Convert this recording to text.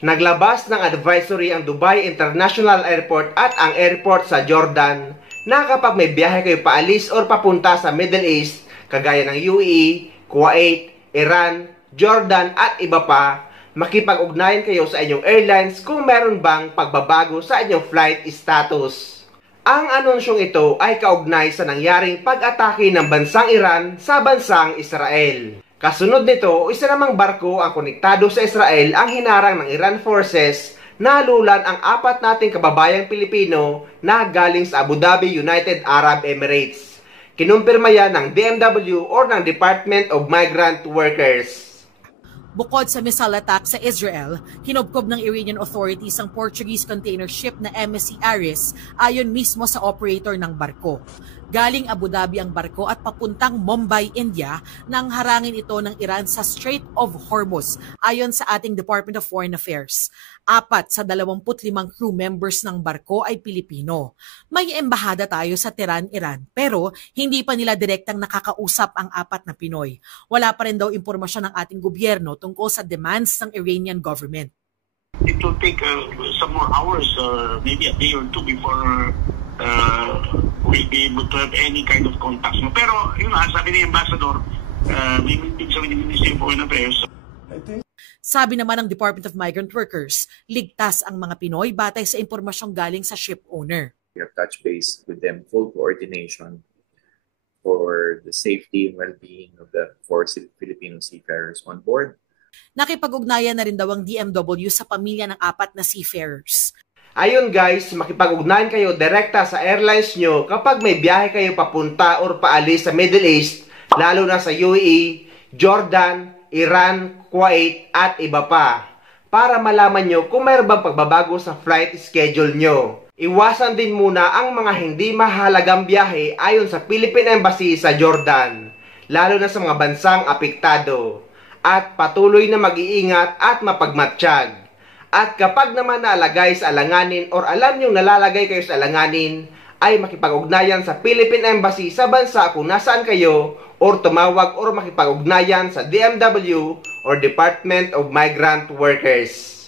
Naglabas ng advisory ang Dubai International Airport at ang airport sa Jordan na kapag may biyahe kayo paalis or papunta sa Middle East, kagaya ng UAE, Kuwait, Iran, Jordan at iba pa, makipag-ugnayan kayo sa inyong airlines kung meron bang pagbabago sa inyong flight status. Ang anunsyong ito ay kaugnay sa nangyaring pag-atake ng bansang Iran sa bansang Israel. Kasunod nito, isa namang barko ang konektado sa Israel ang hinarang ng Iran forces na lulan ang 4 nating kababayang Pilipino na galing sa Abu Dhabi, United Arab Emirates. Kinumpirma yan ng DMW or ng Department of Migrant Workers. Bukod sa missile attack sa Israel, hinubkob ng Iranian authorities ang Portuguese container ship na MSC Aris ayon mismo sa operator ng barko. Galing Abu Dhabi ang barko at papuntang Mumbai, India nang harangin ito ng Iran sa Strait of Hormuz ayon sa ating Department of Foreign Affairs. 4 sa 25 crew members ng barko ay Pilipino. May embahada tayo sa Tehran, Iran, pero hindi pa nila direktang nakakausap ang 4 na Pinoy. Wala pa rin daw impormasyon ng ating gobyerno tungkol sa demands ng Iranian government. It will take some more hours, maybe a day or two before we'll be able to have any kind of contacts. Pero, yun nga, sabi ni Ambassador, may meeting sa Ministry of Foreign Affairs. Sabi naman ng Department of Migrant Workers, ligtas ang mga Pinoy batay sa impormasyong galing sa ship owner. We have touch base with them, full coordination for the safety and well-being of the 4 Filipino seafarers on board. Nakipag-ugnayan na rin daw ang DMW sa pamilya ng 4 na seafarers. Ayun guys, makipag-ugnayan kayo direkta sa airlines nyo kapag may biyahe kayo papunta or paalis sa Middle East, lalo na sa UAE, Jordan, Iran, Kuwait at iba pa, para malaman nyo kung mayroon bang pagbabago sa flight schedule nyo. Iwasan din muna ang mga hindi mahalagang biyahe ayon sa Philippine Embassy sa Jordan, lalo na sa mga bansang apektado, at patuloy na mag-iingat at mapagmatsyag. At kapag naman nalagay sa alanganin or alam nyo nalalagay kayo sa alanganin, ay makipag-ugnayan sa Philippine Embassy sa bansa kung nasaan kayo or tumawag or makipag-ugnayan sa DMW or Department of Migrant Workers.